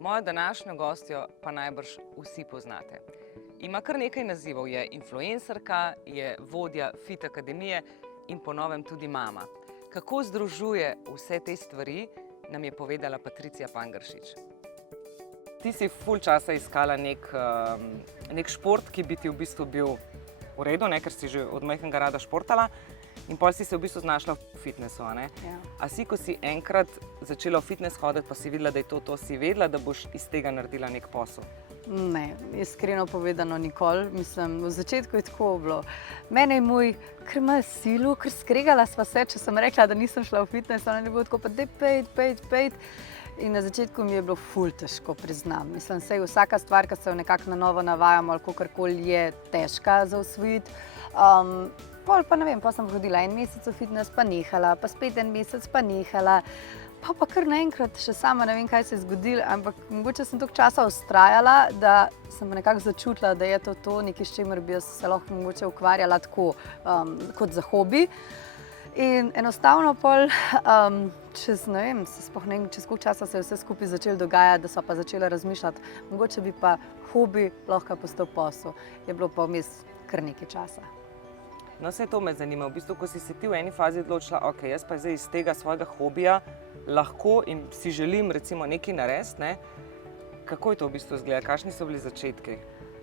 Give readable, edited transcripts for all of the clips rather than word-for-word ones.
Mojo današnjo gostjo pa najbrž vsi poznate. Ima kar nekaj nazivov, je influencerka, je vodja Fit Akademije in po novem tudi mama. Kako združuje vse te stvari, nam je povedala Patricija Pangeršič. Ti si ful časa iskala nek šport, ki bi ti v bistvu bil v redu, ker si že od majhnega rada športala. In pol si se v bistvu znašla v fitnessu, a ne? Ja. A si, ko si enkrat začela v fitness hoditi, pa si videla, da je to, si vedela, da boš iz tega naredila nek posel? Ne, iskreno povedano nikoli. Mislim, v začetku je tako bilo. Mene je moj, ker ima silu, ker skregala sva se, če sem rekla, da nisem šla v fitness, ona je bilo tako, pa daj pejt. In na začetku mi je bilo ful težko, priznam. Mislim, sej vsaka stvar, ki se jo nekako na novo navajamo ali kakorkoli, je težka za osvojiti. Pol pa ne vem, pa sem hodila en mesec v fitness, pa nehala, pa spet en mesec, pa nehala. Pa kar naenkrat, še sama ne vem, kaj se je zgodilo, ampak mogoče sem toliko časa vztrajala, da sem nekako začutila, da je to nekaj, s čimer bi se lahko mogoče ukvarjala tako kot za hobi. In enostavno pol, čez koliko časa se je vse skupaj začelo dogajati, da so pa začela razmišljati, mogoče bi pa hobi lahko postal posel. Je bilo pa vmes kar nekaj časa. No, vse to me zanima. V bistvu, ko si se ti v eni fazi odločila, ok, jaz pa zdaj iz tega svojega hobija lahko in si želim recimo nekaj narediti, ne? Kako je to v bistvu izgleda? Kakšni so bili začetki?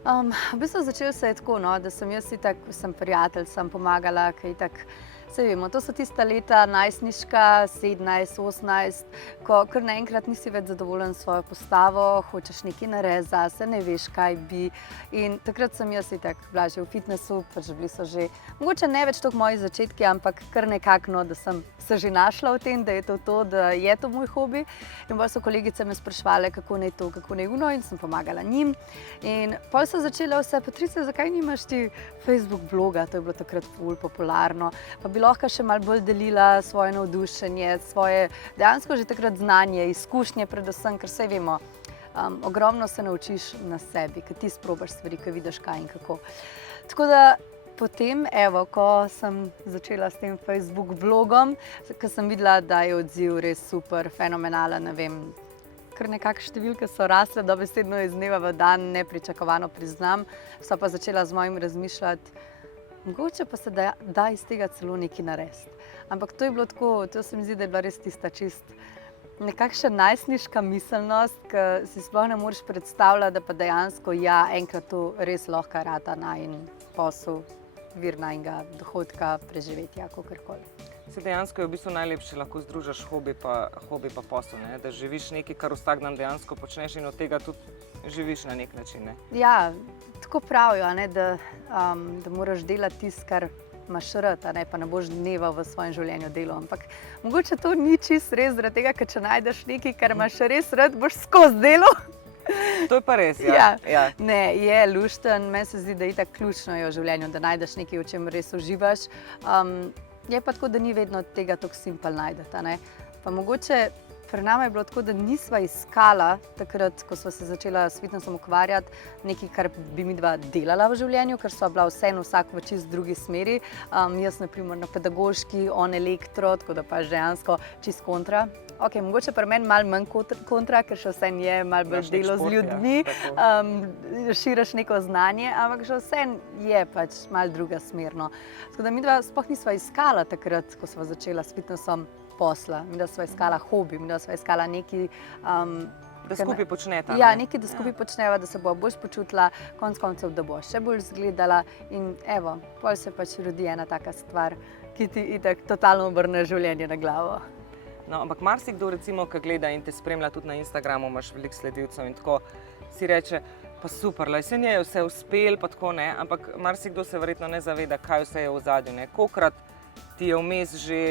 V bistvu začelo se je tako, da sem jaz itak, sem prijatelj, sem pomagala, kaj itak, saj vemo, to so tista leta najstniška, 17, 18, ko kar naenkrat nisi več zadovoljen s svojo postavo, hočeš nekaj narediti zase, ne veš, kaj bi. In takrat sem jaz itak bila že v fitnessu, pač bili so že, mogoče ne več toliko moji začetki, ampak kar nekako, da sem se že našla v tem, da je to, da je to moj hobi. In bolj so kolegice me spraševale, kako naj to, kako naj uno, in sem pomagala njim. In pol so začele vse, Patricija, zakaj nimaš ti Facebook bloga, to je bilo takrat ful popularno, pa bi lahko še malo bolj delila svoje navdušenje, svoje dejansko že takrat znanje, izkušnje predvsem, ker saj vemo, ogromno se naučiš na sebi, ker ti sprobaš stvari, ker vidiš kaj in kako. Tako da potem, evo, ko sem začela s tem Facebook blogom, ker sem videla, da je odziv res super, fenomenalen, ne vem, kar nekako številke so rasle, dobesedno iz dneva v dan, nepričakovano priznam, so pa začela z mojim razmišljati, mogoče pa se da iz tega celo nekaj narediti. Ampak to je bilo tako, to se mi zdi, da je bila res tista čist nekakšna najstniška miselnost, ki si sploh ne moreš predstavljati, da pa dejansko enkrat to res lahko rata najin posel, vir najinega dohodka, preživetja, kakorkoli. Se dejansko je v bistvu najlepše lahko združiš hobi pa posel, ne? Da živiš nekaj, kar vsak dan dejansko počneš in od tega tudi živiš na nek način. Ne? Ja, tako pravijo, ne, da moraš delati tisto, kar imaš rad, pa ne boš dneva v svojem življenju delal. Ampak mogoče to ni čisto res, zaradi tega, ker če najdeš nekaj, kar imaš res rad, boš skozi delal. To je pa res, ja. Ne, je lušten, meni se zdi, da je itak ključno v življenju, da najdeš nekaj, v čem res uživaš. Je pa tako, da ni vedno tega tako simpel najdeti, ne. Pa mogoče pri nama je bilo tako, da nisva iskala takrat, ko sva se začela s fitnessom ukvarjati, nekaj, kar bi midva delala v življenju, ker sva bila vseeno vsak v čist drugi smeri. Jaz na primer na pedagoški, on elektro, tako da pa dejansko čist kontra. Ok, mogoče pri meni malo manj kontra, ker še vseeno je malo bolj delo z ljudmi, širiš neko znanje, ampak še vseeno je pač malo druga smerno. Tako da midva sploh nisva iskala takrat, ko sva začela s fitnessom posla, midva sva iskala hobi, midva sva iskala nekaj, da skupaj počneta. Ja, nekaj, da skupaj počneva, da se bo bolj počutila, konec koncev, da bo še bolj izgledala in evo, pol se pač rodi ena taka stvar, ki ti itak totalno obrne življenje na glavo. No, ampak marsikdo recimo, ki gleda in te spremlja tudi na Instagramu, imaš veliko sledilcev in tako, si reče, pa super, saj njej je vse uspel, pa tako ne, ampak marsikdo se verjetno ne zaveda, kaj vse je v ozadju, ne. Kolikrat ti je vmes že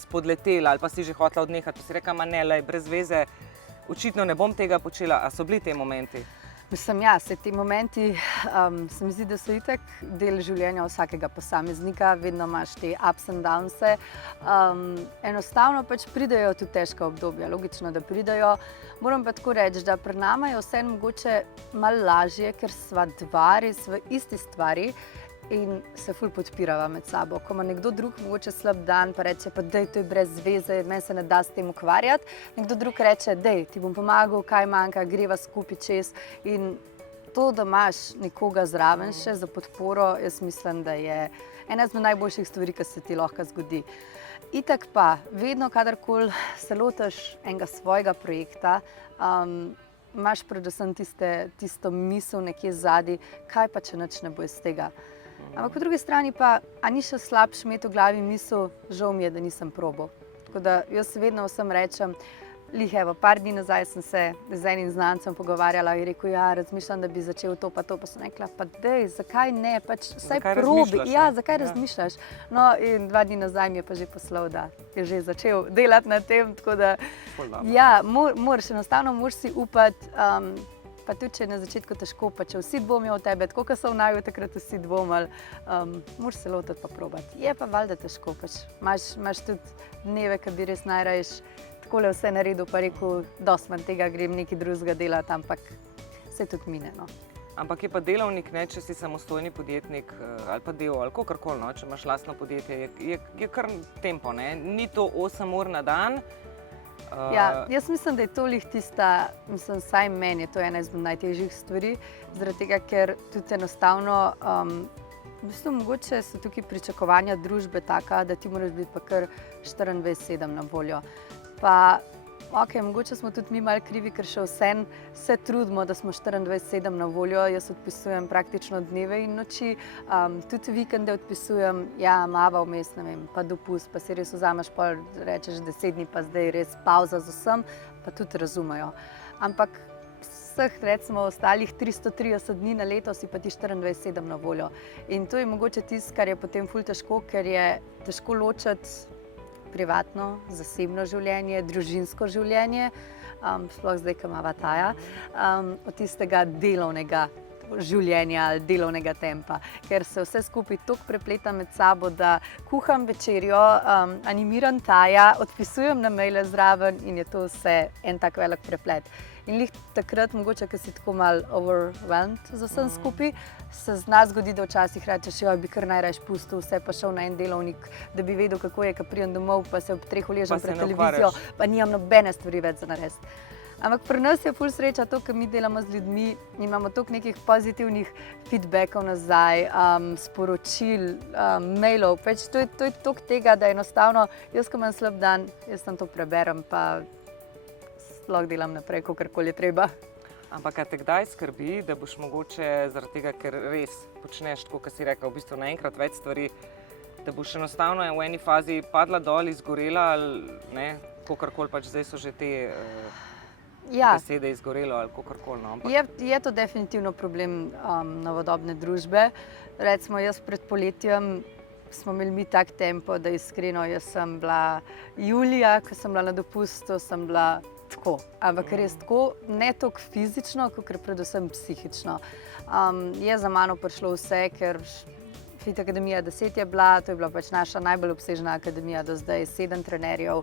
spodletela ali pa si že hotela odnehati, pa si rekla, ne, brez veze, očitno ne bom tega počela, a so bili te momenti? Mislim, ja, se ti momenti, se mi zdi, da so itak del življenja vsakega posameznika, vedno imaš te ups and downse. Enostavno pač pridejo tudi težka obdobja, logično, da pridejo. Moram pa tako reči, da pri nama je vseeno mogoče malo lažje, ker sva dva res v isti stvari in se ful podpirava med sabo. Ko ima nekdo drug mogoče slab dan, pa reče, pa dej, to je brez zveze, meni se ne da s tem ukvarjati. Nekdo drug reče, dej, ti bom pomagal, kaj manjka, greva skupaj čez. In to, da imaš nekoga zraven še za podporo, jaz mislim, da je ena izmed najboljših stvari, ki se ti lahko zgodi. Itak pa, vedno, kadarkoli se lotiš enega svojega projekta, imaš predvsem tisto misel nekje zadaj, kaj pa če nič ne bo iz tega. Ampak po drugi strani pa, a ni še slabše imeti v glavi misel, žal mi je, da nisem probal. Tako da jaz vedno vsem rečem, evo, par dni nazaj sem se z enim znancem pogovarjala in rekel, ja, razmišljam, da bi začel to, pa sem rekla, pa dej, zakaj ne, pač vsaj probi, ja, zakaj razmišljaš. No, in 2 dni nazaj mi je pa že poslal, da je že začel delati na tem, tako da, ja, moraš si upati, pa tudi, če je na začetku težko, pa če vsi dvomijo v tebe, tako kot so v naju takrat vsi dvomili, moraš se lotiti pa probati. Je pa valjda težko, pač imaš tudi dneve, ki bi res najraješ takole vse naredil, pa rekel, dosti manj tega, grem nekaj drugega delati, ampak se tudi mine, no. Ampak je pa delavnik, ne, če si samostojni podjetnik ali pa del ali kakorkoli, no, če imaš lastno podjetje, je kar tempo, ne? Ni to 8 ur na dan. Ja, jaz mislim, da je to lih tista, mislim, saj meni je to ena izmed najtežjih stvari, zaradi tega, ker tudi enostavno, v bistvu mogoče so tukaj pričakovanja družbe taka, da ti moraš biti pa kar 24/7 na voljo. Pa, okej, mogoče smo tudi mi malo krivi, ker še vsem se trudimo, da smo 24/7 na voljo. Jaz odpisujem praktično dneve in noči, tudi vikende odpisujem, ja, mava vmes, ne vem, pa dopust, pa si res vzameš pol, rečeš 10 dni, pa zdaj res pauza z vsem, pa tudi razumejo. Ampak vseh, recimo, ostalih 330 dni na leto si pa ti 24/7 na voljo. In to je mogoče tisto, kar je potem ful težko, ker je težko ločiti privatno, zasebno življenje, družinsko življenje, sploh zdaj, ko imava Taja, od tistega delovnega življenja ali delovnega tempa, ker se vse skupaj toliko prepleta med sabo, da kuham večerjo, animiram Taja, odpisujem na maile zraven in je to vse en tak velik preplet. In lih takrat, mogoče, ko si tako malo overwhelmed za vsem skupaj, se zna zgodi, da včasih rečeš, jo bi kar najrajš pustil vse, pa šel na en delovnik, da bi vedel, kako je, ko pridem domov, pa se ob 3 uležem pred televizijo, pa nimam nobene stvari več za narediti. Ampak pri nas je ful sreča to, ker mi delamo z ljudmi, imamo toliko nekih pozitivnih feedbackov nazaj, sporočil, mailov, pač to je toliko tega, da enostavno, jaz, ko imam slab dan, jaz tam to preberem, pa lahko delam naprej, kakorkoli je treba. Ampak te kdaj skrbi, da boš mogoče zaradi tega, ker res počneš, tako kot si rekel, v bistvu naenkrat več stvari, da boš enostavno v eni fazi padla dol, izgorela ali ne, kakorkoli pač zdaj so že te besede izgorelo ali kakorkoli. No, je to definitivno problem novodobne družbe. Recimo jaz pred poletjem smo imeli mi tak tempo, da iskreno jaz sem bila julija, ko sem bila na dopustu, sem bila tako, ampak res tako, ne toliko fizično, kakor predvsem psihično. Je za mano prišlo vse, ker Fit Akademija 10 je bila, to je bila pač naša najbolj obsežna akademija do zdaj, 7 trenerjev,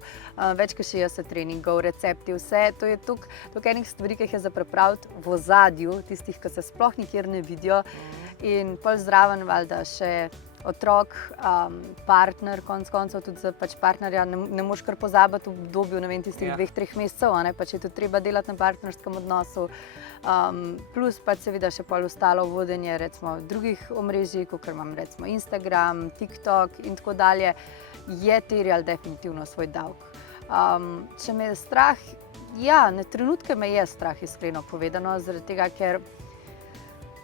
več kot 60 treningov, recepti, vse. To je toliko enih stvari, ki jih je za pripraviti v ozadju, tistih, ki se sploh nikjer ne vidijo. In pol zraven valjda še otrok, partner, konec koncev tudi za pač partnerja ne moš kar pozabiti v obdobju, ne vem, tistih 2-3 mesecev, pač je tudi treba delati na partnerskem odnosu. Plus pač seveda še pol ostalo vodenje recimo drugih omrežij, kakor imam recimo Instagram, TikTok in tako dalje, je terjal definitivno svoj davek. Če me je strah, ja, na trenutke me je strah, iskreno povedano, zaradi tega, ker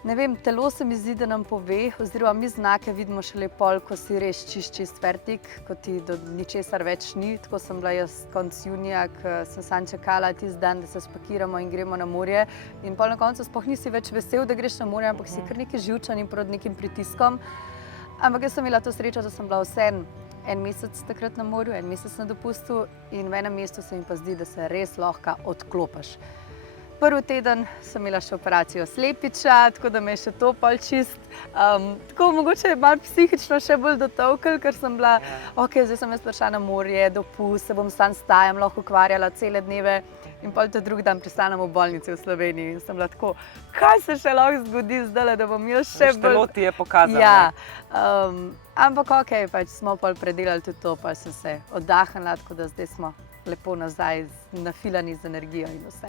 ne vem, telo se mi zdi, da nam pove, oziroma mi znake vidimo šele pol, ko si res čist fertik, ko ti do ničesar več ni. Tako sem bila jaz konec junija, ko sem samo čakala tisti dan, da se spakiramo in gremo na morje. In pol na koncu sploh nisi več vesel, da greš na morje, ampak si kar nekaj živčan in pod nekim pritiskom. Ampak jaz sem imela to srečo, da sem bila vseeno en mesec takrat na morju, en mesec na dopustu in v enem mestu se mi pa zdi, da se res lahko odklopiš. Prvi teden sem imela še operacijo slepiča, tako da me je še to pol čist. Tako mogoče malo psihično še bolj dotolklo, ker sem bila, ok, zdaj sem jaz prišla na morje, dopust, se bom sam s Tajem lahko ukvarjala cele dneve. In pol ta drugi dan pristanem v bolnici v Sloveniji in sem bila tako, kaj se še lahko zgodi zdaj, da bom jaz še bolj... Telo ti je pokazalo. Ja, ampak ok, pač smo pol predelali tudi to, pa sem se oddahnila, tako da zdaj smo lepo nazaj nafilani z energijo in vse.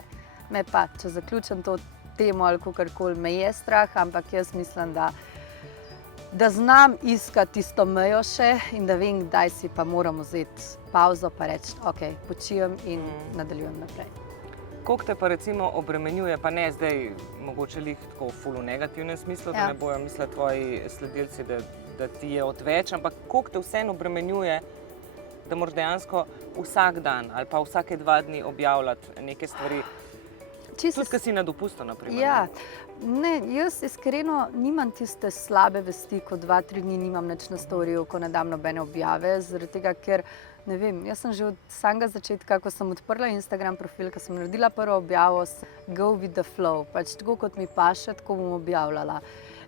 Me pa, če zaključim to temo ali kakorkoli, me je strah, ampak jaz mislim, da znam iskati tisto mejo še in da vem, kdaj si pa moram vzeti pavzo pa reči, ok, počijem in nadaljujem naprej. Koliko te pa recimo obremenjuje, pa ne zdaj mogoče lih tako ful v negativnem smislu, da ne bojo mislili tvoji sledilci, da ti je odveč, ampak koliko te vseeno obremenjuje, da moraš dejansko vsak dan ali pa vsake 2 dni objavljati neke stvari, tudi ko si na dopustu, naprimer. Ja, ne, jaz iskreno nimam tiste slabe vesti, ko 2-3 dni nimam nič na storiju, ko ne dam nobene objave, zaradi tega, ker ne vem, jaz sem že od samega začetka, ko sem odprla Instagram profil, ko sem naredila prvo objavo, go with the flow, pač tako kot mi paše, tako bom objavljala.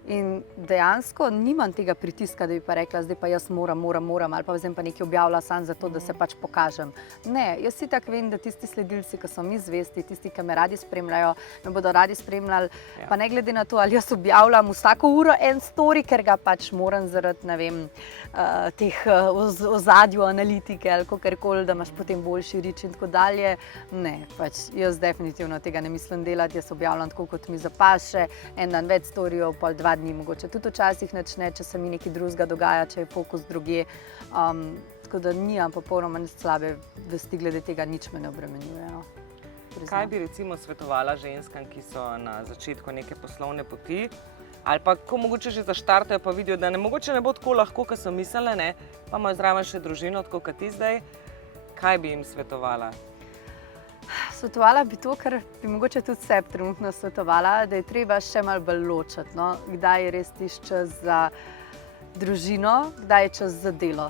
In dejansko nimam tega pritiska, da bi pa rekla, zdaj pa jaz moram, ali pa zdaj pa nekaj objavila sam zato, da se pač pokažem. Ne, jaz si tako vem, da tisti sledilci, ki so mi zvesti, tisti, ki me radi spremljajo, me bodo radi spremljali, pa ne glede na to, ali jaz objavljam vsako uro en story, ker ga pač moram zaradi, ne vem, teh ozadju analitike ali kakorkoli, da imaš potem boljši reach in tako dalje. Ne, pač jaz definitivno tega ne mislim delati, jaz objavljam tako, kot mi zapaše, en dan več storyjev, pol 2 dni mogoče. Tudi včasih načne, če se mi nekaj drugega dogaja, če je fokus drugje. Tako da nimam popolnoma nič slabe vesti glede tega, nič me ne obremenjuje. No. Kaj bi recimo svetovala ženskam, ki so na začetku neke poslovne poti, ali pa ko mogoče že zaštartajo, pa vidijo, da mogoče ne bo tako lahko, kot so mislile, ne? Pa imajo zraven še družino, tako kot ti zdaj. Kaj bi jim svetovala? Svetovala bi to, kar bi mogoče tudi sebi trenutno svetovala, da je treba še malo bolj ločiti, no? Kdaj je res tisti čas za družino, kdaj je čas za delo.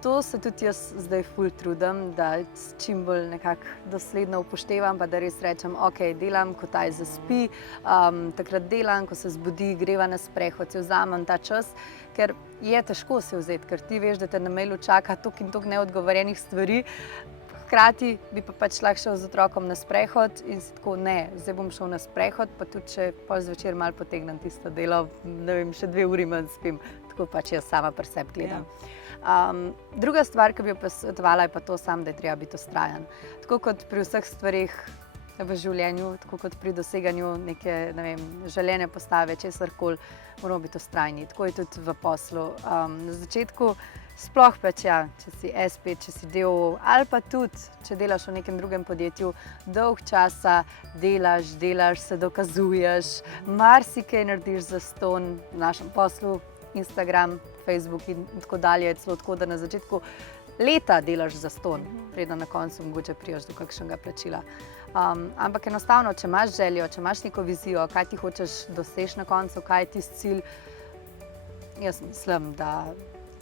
To se tudi jaz zdaj ful trudim, da čim bolj nekako dosledno upoštevam, pa da res rečem, ok, delam, ko taj zaspi, takrat delam, ko se zbudi, greva na sprehod, si vzamem ta čas, ker je težko se vzeti, ker ti veš, da te na mailu čaka toliko in toliko neodgovorjenih stvari. Hkrati bi pa pač lahko šel z otrokom na sprehod in si tako, ne, zdaj bom šel na sprehod, pa tudi če pol zvečer malo potegnem tisto delo, ne vem, še 2 uri manj spim, tako pač jaz sama pri sebi gledam. Druga stvar, ki bi jo pa svetovala, je pa to sam, da je treba biti vztrajen. Tako kot pri vseh stvarih v življenju, tako kot pri doseganju neke, ne vem, želene postave, česarkoli, moramo biti vztrajni. Tako je tudi v poslu. Na začetku sploh pač, ja, če si SP, če si DO, ali pa tudi, če delaš v nekem drugem podjetju, dolg časa delaš, se dokazuješ, marsikaj narediš zastonj v našem poslu, Instagram, Facebook in tako dalje, celo tako, da na začetku leta delaš zastonj, preden na koncu mogoče prijaš do kakšnega plačila. Ampak enostavno, če imaš željo, če imaš neko vizijo, kaj ti hočeš doseči na koncu, kaj je tisti cilj, jaz mislim, da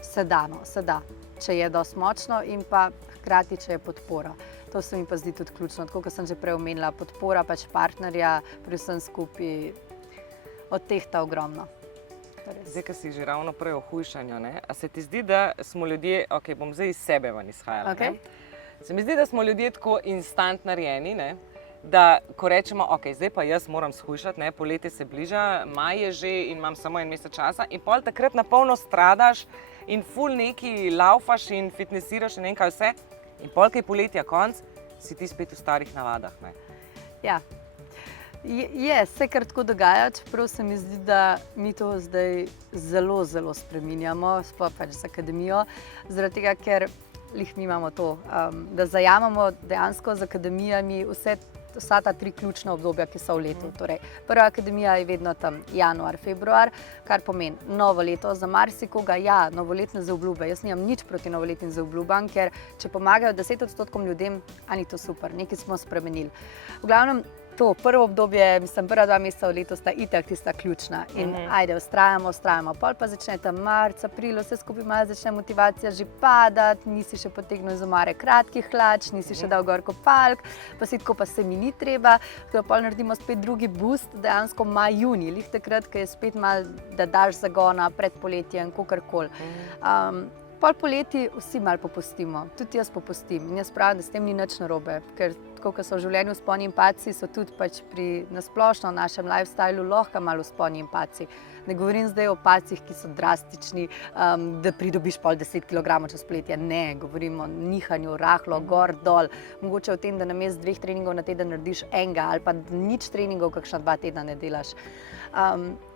se da, če je dosti močno in pa hkrati, če je podpora. To se mi pa zdi tudi ključno, tako kot sem že prej omenila, podpora pač partnerja pri vsem skupaj odtehta ogromno. Zdaj, ko si že ravno prej o hujšanju, a se ti zdi, da smo ljudje, ok, bom zdaj iz sebe ven izhajala, se mi zdi, da smo ljudje tako instant narejeni, da ko rečemo, ok, zdaj pa jaz moram shujšati, poletje se bliža, maj je že in imam samo 1 mesec časa in pol takrat na polno stradaš in ful neki laufaš in fitnesiraš in nekaj vse in pol, kaj poletja konc, si ti spet v starih navadah, Ja. Je, se kar tako dogaja, čeprav se mi zdi, da mi to zdaj zelo, zelo spreminjamo, sploh pač z akademijo, zaradi tega, ker mi imamo to, da zajamemo dejansko z akademijami vsa ta 3 ključna obdobja, ki so v letu. Torej, prva akademija je vedno tam januar, februar, kar pomeni novo leto za marsikoga, ja, novoletne zaobljube. Jaz nimam nič proti novoletnim zaobljubam, ker če pomagajo 10% ljudem, ni to super, nekaj smo spremenili. V glavnem, to prvo obdobje, mislim, prva 2 meseca v letu sta itak tista ključna in ajde, vztrajamo, pol pa začne tam marc, april, vse skupaj malo začne motivacija že padati, nisi še potegnil iz omare kratkih hlač, nisi še dal gor kopalk, pa si tako, pa se mi ni treba, tako pol naredimo spet drugi boost, dejansko maj, junij, lih takrat, ko je spet malo, da daš zagona pred poletjem, kakorkoli. pol poleti vsi malo popustimo, tudi jaz popustim. In jaz pravim, da s tem ni nič narobe, ker tako, kot so v življenju vzponi in padci, so tudi pač pri nasplošno našem lifestylu lahko malo vzponi in padci. Ne govorim zdaj o padcih, ki so drastični, da pridobiš pol 10 kg čez poletje. Ne, govorim o nihanju, rahlo, gor, dol. Mogoče o tem, da namesto 2 treningov na teden narediš enega ali pa nič treningov, kakšna 2 tedna ne delaš.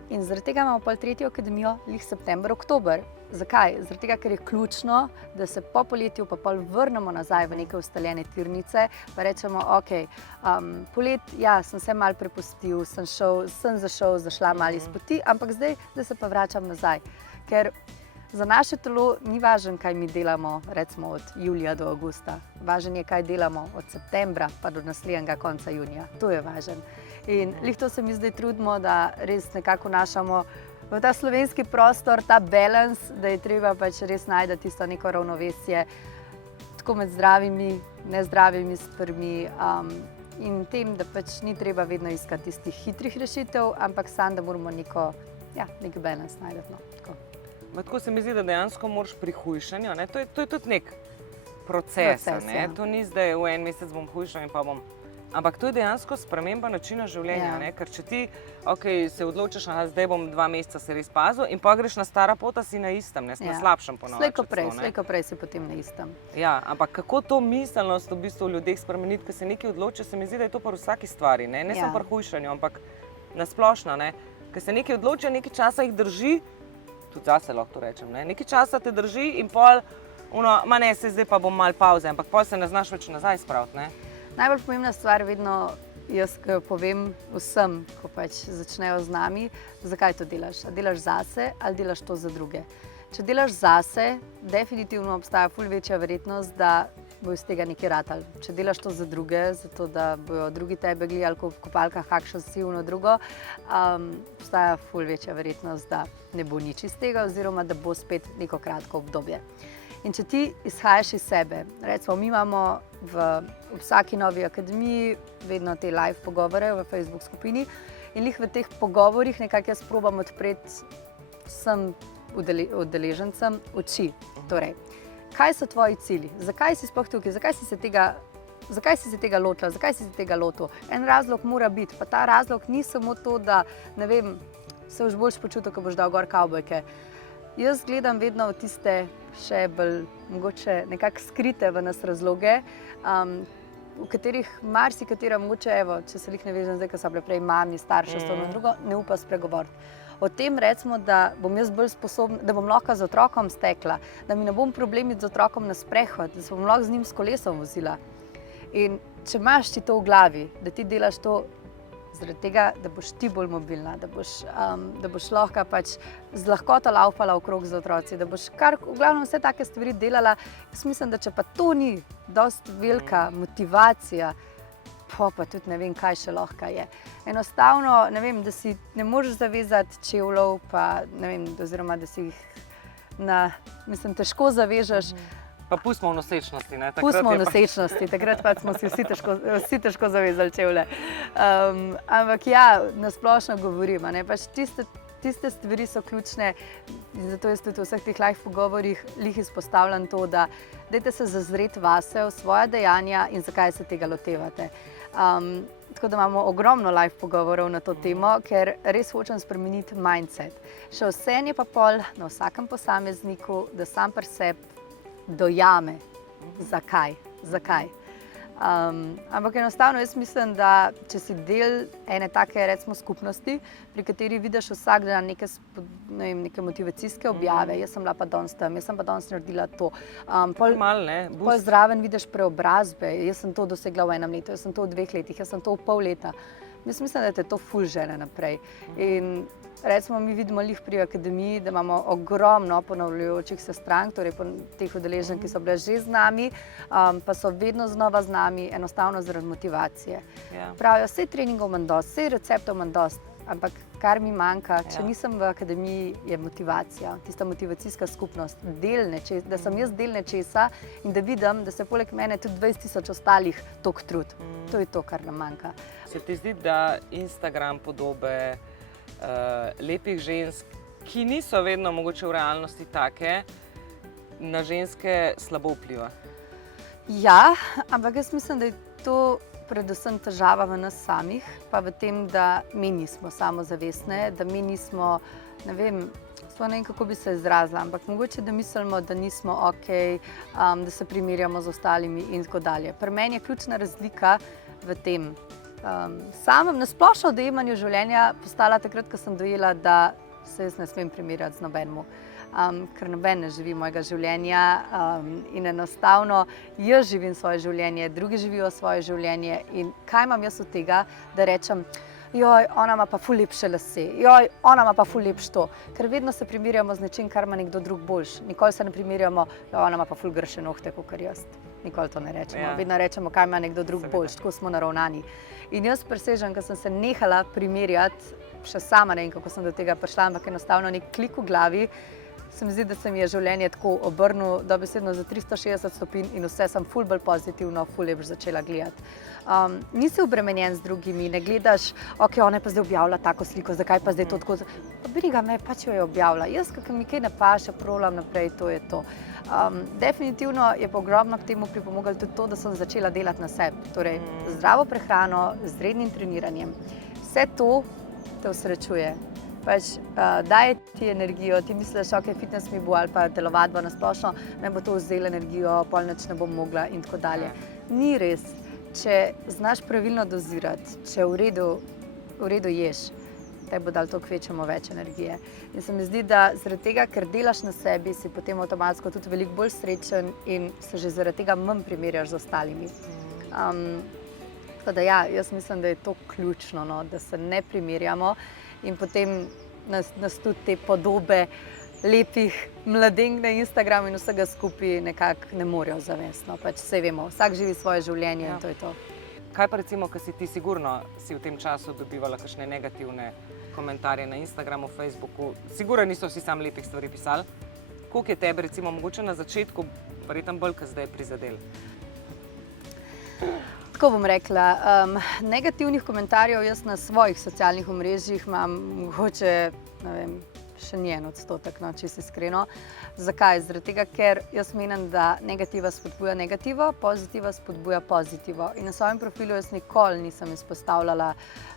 In zaradi tega imamo pol 3. akademijo lih september, oktober. Zakaj? Zaradi tega, ker je ključno, da se po poletju pa pol vrnemo nazaj v neke ustaljene tirnice, pa rečemo, ok, polet, ja, sem se malo prepustil, sem zašla malo iz poti, ampak zdaj se pa vračam nazaj. Ker za naše telo ni važno, kaj mi delamo, recimo od julija do avgusta. Važno je, kaj delamo od septembra pa do naslednjega konca junija. To je važno. In lih to se mi zdaj trudimo, da res nekako našamo v ta slovenski prostor, ta balans, da je treba pač res najti tisto neko ravnovesje tako med zdravimi, nezdravimi stvarmi in tem, da pač ni treba vedno iskati tistih hitrih rešitev, ampak samo, da moramo nek balans najti. No, tako. Tako se mi zdi, da dejansko moraš pri hujšanju, to je tudi nek proces. Ja. To ni zdaj v en mesec bom hujšal in pa bom. Ampak to je dejansko sprememba načina življenja, ker če ti se odločiš, zdaj bom 2 meseca se res pazil in pa greš na stara pota, si na istem, na slabšem ponovno. Slej ko prej si potem na istem. Ja, ampak kako to miselnost v bistvu v ljudeh spremeniti, ko se nekaj odloči, se mi zdi, da je to pri vsaki stvari, ne samo pri hujšanju, ampak na splošno, ko se nekaj odloči, nekaj časa jih drži, tudi zase lahko to rečem, nekaj časa te drži in pol, zdaj pa bom malo pavze, ampak pol se ne znaš več nazaj spraviti, Najbolj pomembna stvar vedno jaz, ki jo povem vsem, ko pač začnejo z nami, zakaj to delaš. A delaš zase ali delaš to za druge. Če delaš zase, definitivno obstaja ful večja verjetnost, da bo iz tega nekaj ratalo. Če delaš to za druge, zato da bojo drugi tebe gledali kot v kopalkah, kakšno si ono drugo, obstaja ful večja verjetnost, da ne bo nič iz tega oziroma da bo spet neko kratko obdobje. In če ti izhajaš iz sebe, recimo mi imamo v vsaki novi akademiji vedno te live pogovore v Facebook skupini in lih v teh pogovorih nekako jaz probam odpreti vsem udeležencem oči. Torej, kaj so tvoji cilji? Zakaj si sploh tukaj? Zakaj si se tega lotila? Zakaj si se tega lotil? En razlog mora biti, pa ta razlog ni samo to, da ne vem, se boš boljš počutil, ko boš dal gor kavbojke. Jaz gledam vedno v tiste še bolj mogoče nekako skrite v nas razloge, v katerih marsikatera mogoče, evo, če se lih ne vežem zdaj, ko so bile prej mami, starševstvo in drugo, ne upa spregovoriti. O tem recimo, da bom jaz bolj sposobna, da bom lahko z otrokom stekla, da mi ne bom problem iti z otrokom na sprehod, da se bom lahko z njim s kolesom vozila. In če imaš ti to v glavi, da ti delaš to zaradi tega, da boš ti bolj mobilna, da boš lahko pač z lahkoto laufala okrog z otroci, da boš v glavnem vse take stvari delala. Jaz mislim, da če pa to ni dosti velika motivacija, pa tudi ne vem, kaj še lahko je. Enostavno, ne vem, da si ne moreš zavezati čevljev, pa ne vem, oziroma da si jih težko zavežeš. Pa pustimo v nosečnosti, ne? Pustimo v nosečnosti, takrat pa smo si vsi težko zavezali čevlje. Ampak ja, nasplošno govorim, pač tiste stvari so ključne in zato jaz tudi v vseh teh live pogovorih lih izpostavljam to, da dajte se zazreti vase, v svoja dejanja in zakaj se tega lotevate. Tako da imamo ogromno live pogovorov na to temo, ker res hočem spremeniti mindset. Še vse je pa pol na vsakem posamezniku, da sam pri sebi dojame, zakaj. Ampak enostavno jaz mislim, da če si del ene take recimo skupnosti, pri kateri vidiš vsak dan neke motivacijske objave, jaz sem bila pa danes tam, jaz sem pa danes naredila to. Pol zraven vidiš preobrazbe, jaz sem to dosegla v 1 letu, jaz sem to v 2 letih, jaz sem to v pol leta. Jaz mislim, da te to ful žene naprej. In recimo mi vidimo lih pri akademiji, da imamo ogromno ponavljajočih se strank, torej teh udeleženk, ki so bile že z nami, pa so vedno znova z nami, enostavno zaradi motivacije. Pravijo, vse treningov imam dosti, vse receptov imam dosti, ampak kar mi manjka, če nisem v akademiji, je motivacija, tista motivacijska skupnost, da sem jaz del nečesa in da vidim, da se poleg mene tudi 20.000 ostalih toliko trud. To je to, kar nam manjka. Se ti zdi, da Instagram podobe lepih žensk, ki niso vedno mogoče v realnosti take, na ženske slabo vpliva? Ja, ampak jaz mislim, da je to predvsem težava v nas samih, pa v tem, da mi nismo samozavestne, da mi nismo, ne vem, sploh ne vem, kako bi se izrazila, ampak mogoče, da mislimo, da nismo okej, da se primerjamo z ostalimi in tako dalje. Pri meni je ključna razlika v tem, samem nasplošno dojemanju življenja postala takrat, ko sem dojela, da se jaz ne smem primerjati z nobenemu. Ker noben ne živi mojega življenja in enostavno jaz živim svoje življenje, drugi živijo svoje življenje in kaj imam jaz od tega, da rečem, joj, ona ima pa ful lepše lase, joj, ona ima pa ful lepše to, ker vedno se primerjamo z nečim, kar ima nekdo drug boljš. Nikoli se ne primerjamo, joj, ona ima pa ful grše nohte, kakor jaz. Nikoli to ne rečemo. Ja. Vedno rečemo, kaj ima nekdo drug boljš, tako smo naravnani. In jaz presežem, ko sem se nehala primerjati, še sama ne vem, kako sem do tega prišla, ampak enostavno nek klik v glavi, se mi zdi, da se mi je življenje tako obrnilo dobesedno za 360 stopinj in vse sem ful bolj pozitivno, ful lepš začela gledati. Nisi obremenjen z drugimi, ne gledaš, ok, ona je pa zdaj objavila tako sliko, zakaj pa zdaj to tako, pa briga me, pač jo je objavila. Jaz, kakor mi kaj ne paše, prolam naprej, to je to. Definitivno je pa ogromno k temu pripomoglo tudi to, da sem začela delati na sebi. Torej, zdravo prehrano, z rednim treniranjem. Vse to te osrečuje. Pač, daje ti energijo, ti misliš, ok, fitness mi bo ali pa telovadba na splošno, me bo to vzelo energijo, pol nič ne bom mogla in tako dalje. Ni res. Če znaš pravilno dozirati, če v redu ješ, te bo dal to kvečemo več energije. In se mi zdi, da zaradi tega, ker delaš na sebi, si potem avtomatsko tudi veliko bolj srečen in se že zaradi tega manj primerjaš z ostalimi. Tako da ja, jaz mislim, da je to ključno, no, da se ne primerjamo in potem nas tudi te podobe lepih mladenk na Instagramu in vsega skupaj nekako ne morejo zavesti. No. Pač saj vemo, vsak živi svoje življenje in to je to. Kaj pa recimo, ko si ti sigurno v tem času dobivala kakšne negativne komentarje na Instagramu, Facebooku, sigurno niso vsi samo lepih stvari pisali. Koliko je tebe recimo mogoče na začetku, verjetno bolj, kot zdaj prizadel? Tako bom rekla, negativnih komentarjev jaz na svojih socialnih omrežjih imam mogoče, ne vem, še ni 1%, no, čisto iskreno. Zakaj? Zaradi tega, ker jaz menim, da negativa spodbuja negativo, pozitiva spodbuja pozitivo. In na svojem profilu jaz nikoli nisem izpostavljala,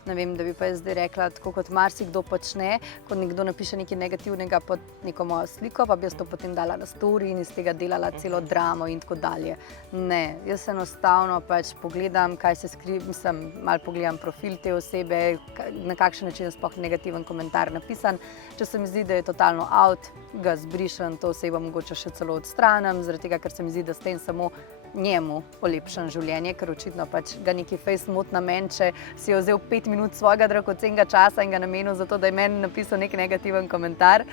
ne vem, da bi pa jaz zdaj rekla, tako kot marsikdo počne, ko nekdo napiše nekaj negativnega pod neko mojo sliko, pa bi jaz to potem dala na story in iz tega delala celo dramo in tako dalje. Ne, jaz enostavno pač pogledam, kaj se skriva, mislim, malo pogledam profil te osebe, na kakšen način je sploh negativen komentar napisan. Če se mi zdi, da je totalno out, ga zbrišem, to osebo mogoče še celo odstranim, zaradi tega, ker se mi zdi, da s tem samo njemu polepšam življenje, ker očitno pač ga neki face mot namen, če si je vzel 5 minut svojega dragocenega časa in ga namenil za to, da je meni napisal nek negativen komentar.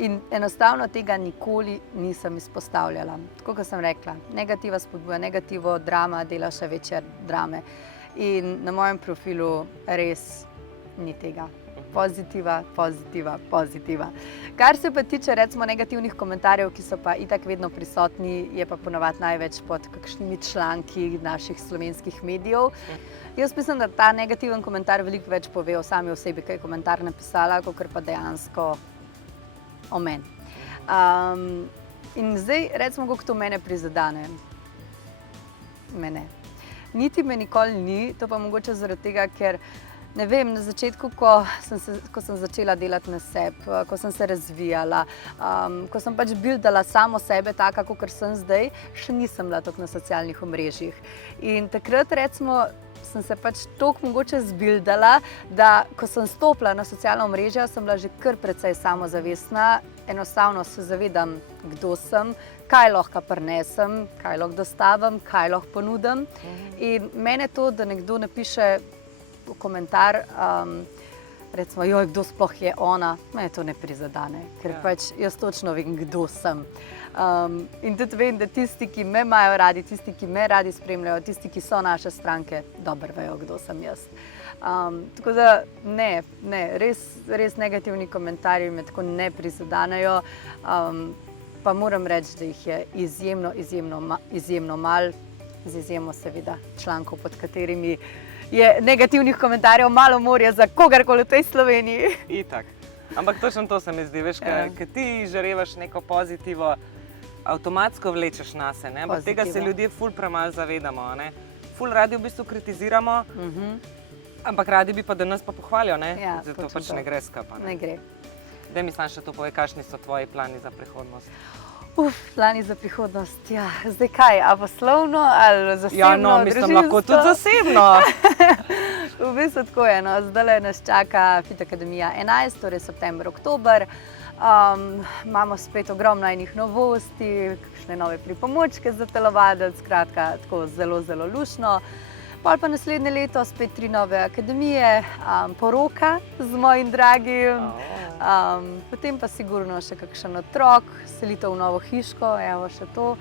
In enostavno tega nikoli nisem izpostavljala. Tako kot sem rekla, negativa spodbuja negativo, drama dela še večje drame. In na mojem profilu res ni tega. Pozitiva, pozitiva, pozitiva. Kar se pa tiče recimo negativnih komentarjev, ki so pa itak vedno prisotni, je pa ponavadi največ pod kakšnimi članki naših slovenskih medijev. Jaz mislim, da ta negativen komentar veliko več pove o sami osebi, ki je komentar napisala, kakor pa dejansko o meni. In zdaj recimo, kako to mene prizadene. Mene. Niti me nikoli ni, to pa mogoče zaradi tega, ker ne vem, na začetku, ko sem začela delati na sebi, ko sem se razvijala, ko sem pač buildala samo sebe taka, kakor sem zdaj, še nisem bila toliko na socialnih omrežjih. In takrat recimo sem se pač toliko mogoče zbuildala, da ko sem stopila na socialna omrežja, sem bila že kar precej samozavestna. Enostavno se zavedam, kdo sem, kaj lahko prinesem, kaj lahko dostavim, kaj lahko ponudim. In mene to, da nekdo napiše komentar, recimo, joj, kdo sploh je ona, me to ne prizadane, ker pač jaz točno vem, kdo sem. In tudi vem, da tisti, ki me imajo radi, tisti, ki me radi spremljajo, tisti, ki so naše stranke, dobro vejo, kdo sem jaz. Tako da ne, res negativni komentarji me tako ne prizadanejo, pa moram reči, da jih je izjemno malo, z izjemo seveda člankov, pod katerimi je negativnih komentarjev malo morja za kogarkoli v tej Sloveniji. Itak. Ampak točno to se mi zdi, veš, ker ti žarevaš neko pozitivo, avtomatsko vlečeš nase, ne? Ampak tega se ljudje ful premalo zavedamo, ne? Ful radi v bistvu kritiziramo, ampak radi bi pa, da nas pa pohvalijo, ne? Ja, zato točno pač to. ne gre skapa, Ne gre. Daj mi samo še to povej, kakšni so tvoji plani za prihodnost? Plani za prihodnost, ja. Zdaj kaj, a poslovno ali zasebno, Ja, no, mislim, lahko tudi zasebno. V bistvu tako je, no. Zdajle nas čaka Fit Akademija 11, torej september, oktober. Imamo spet ogromno enih novosti, kakšne nove pripomočke za telovadec, skratka, tako zelo, zelo luštno. Pol pa naslednje leto spet 3 nove akademije, poroka z mojim dragim, potem pa sigurno še kakšen otrok, selitev v novo hiško, evo še to.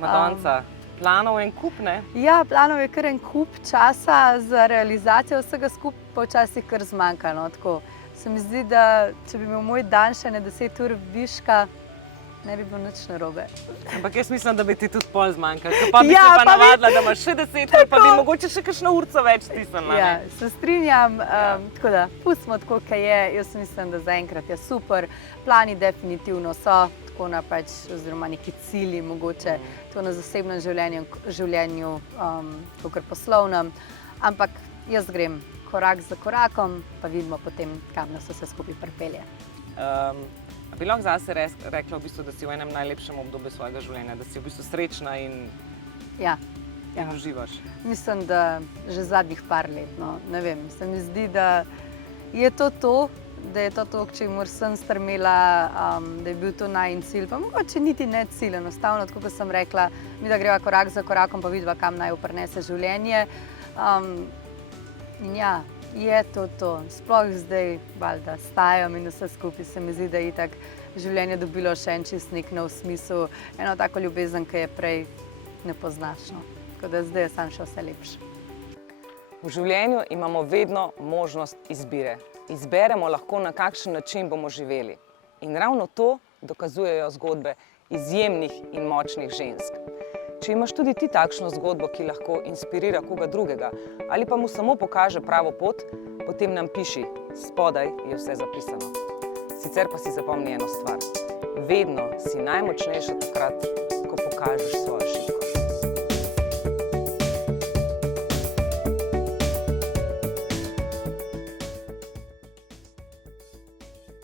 Madonca, planov en kup, ne? Ja, planov je kar en kup časa za realizacijo vsega skupaj, pa včasih kar zmanjka, no, tako. Se mi zdi, da če bi imel moj dan še ne 10 ur viška, ne bi bilo nič narobe. Ampak jaz mislim, da bi ti tudi pol zmanjkalo, pa bi Ja, se pa pa navadila, da imaš še 10 ur, pa bi mogoče še kakšno urco več stisnila, Ja, ne? se strinjam, tako da pustimo tako, kaj je. Jaz mislim, da zaenkrat je super. Plani definitivno so, tako na pač, oziroma neki cilji mogoče, tako na zasebnem življenju, kakor poslovnem. Ampak jaz grem korak za korakom, pa vidimo potem, kam nas vse skupaj pripelje. Bi lahko zase rekla, v bistvu, da si v enem najlepšem obdobju svojega življenja, da si v bistvu srečna in Ja. uživaš? Mislim, da že zadnjih par let, no, ne vem, se mi zdi, da je to, da je to, k čemur sem strmela, da je bil to najin cilj, pa mogoče niti ne cilj, enostavno, tako kot sem rekla, mi da greva korak za korakom, pa vidiva, kam naj jo prinese življenje. In ja, je to. Sploh zdaj, valjda, stajam in vse skupaj se mi zdi, da je itak življenje dobilo še en čist nek nov smisel, eno tako ljubezen, ki je prej ne poznaš, no. Tako da zdaj je samo še vse lepše. V življenju imamo vedno možnost izbire. Izberemo lahko, na kakšen način bomo živeli. In ravno to dokazujejo zgodbe izjemnih in močnih žensk. Če imaš tudi ti takšno zgodbo, ki lahko inspirira koga drugega, ali pa mu samo pokaže pravo pot, potem nam piši, spodaj je vse zapisano. Sicer pa si zapomni eno stvar. Vedno si najmočnejša takrat, ko pokažeš svojo šibkost.